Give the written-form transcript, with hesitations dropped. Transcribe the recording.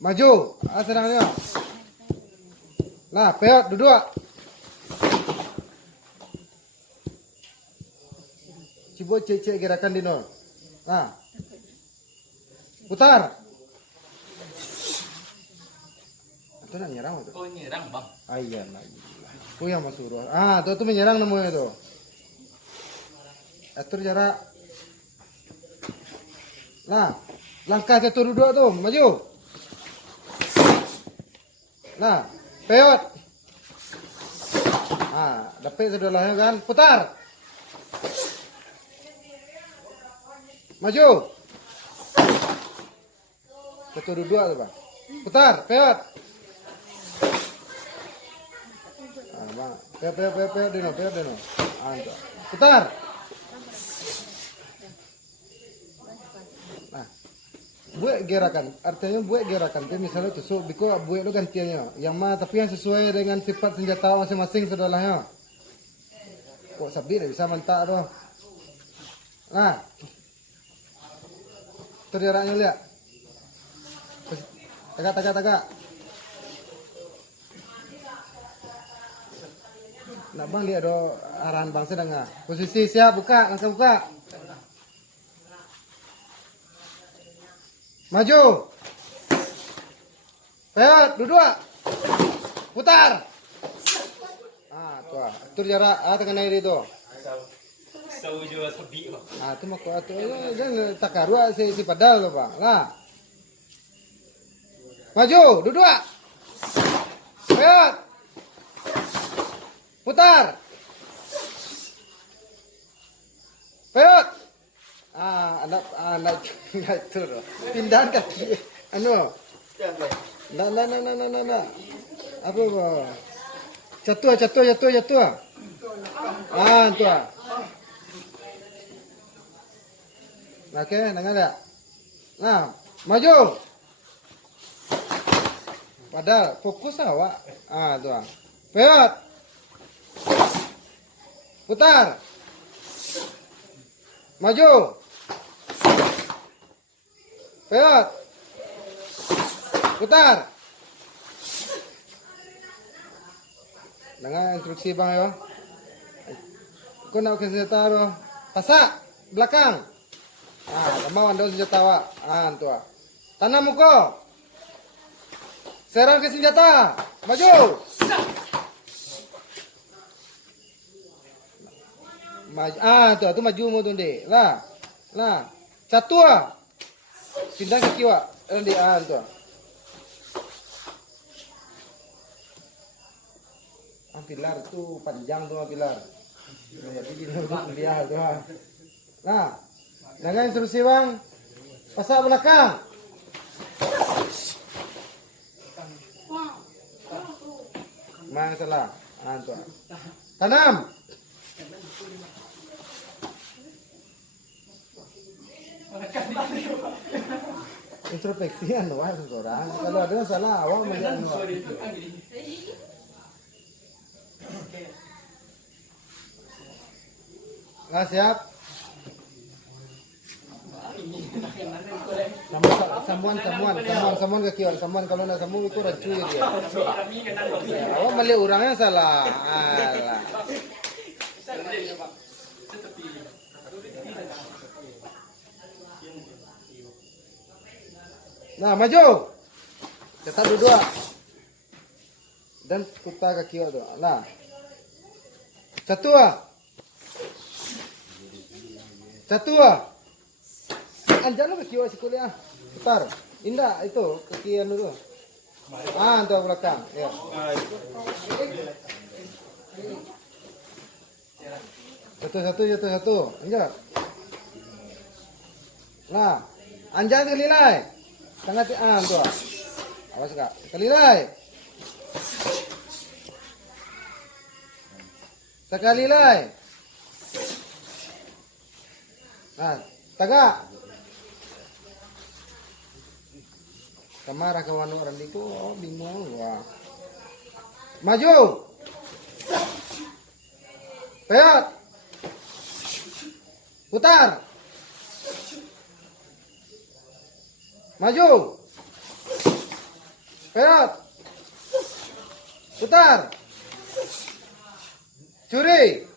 Maju. Senangnya. Nah, peot duduk. Coba cek gerakan Dino. Nah. Putar. Itu nak nyerang itu. Oh, nyerang, Bang. Ah iya, nah. Aku yang masuk suruh. Tuh menyerang namanya itu. Atur jarak. Nah, langkah satu duduk tuh, maju. Nah, peot. Dapat sudahlah kan, putar. Maju. Satu duduk tuh, Bang. Putar, peot. Bang. Peot Dino. Antuk. Putar. Buat gerakan, artinya buat gerakan itu misalnya tusuk, biko buat lo gantiannya, yang mah tapi yang sesuai dengan sifat senjata masing-masing saudara. Kok sabit bisa mentak doh. Nah, terjaraknya lihat, tagak. Nak bang lihat do arahan bang sedang posisi siap langsung buka. Maju. Peot, duduk. Putar. Tuh. Atur jarak, tengah naik itu. Sau juga sebi, Bang. Itu mah atur jangan takarua si padal loh, Bang. Nah. Maju, duduk. Peot. Putar. Peot. Anak itu loh. Pindahan kaki. Nah. Apa, Bang? Jatuh. Tuh. Oke, dengar ya. Nah, maju. Padahal fokus awak. Tuh. Peot. Putar. Maju. Peot. Putar. Dengar instruksi bang ya. Kau nak ke senjata lo. Pasak belakang. Mau anda senjata awak. Tuh. Tanam muka. Serang ke senjata. Maju. Tuh maju mu tuh deh. Lah. Catua. Pindah ke kiwa. Tuh. Pilar tuh panjang tuh pilar. Jadi dia tuh. Nah, dengan instruksi bang, pasak belakang. Mang salah. Tuh. Tanam. Introspeksian doang seorang. Kalau ada salah awak melihat. Nah, siap. Samuan ke kion. Samuan kalau nak samuan itu racu dia. Awak melihat orangnya salah. Nah, maju. Tetap duduk. Dan putar ke kion tu. Nah. Catua. Anjalo ke kiwa si kuliah. Putar. Indah itu kekian dulu. Untuk belakang. Ya. Satu. Anjak. Nah, anjak kelilai. Sangat tuh. Awas Kak. Kelilai. Sekali lai. Nah, tagak. Kamara kawan orang itu bingung wah. Maju. Peot. Putar. Maju. Perot. Putar. Curi.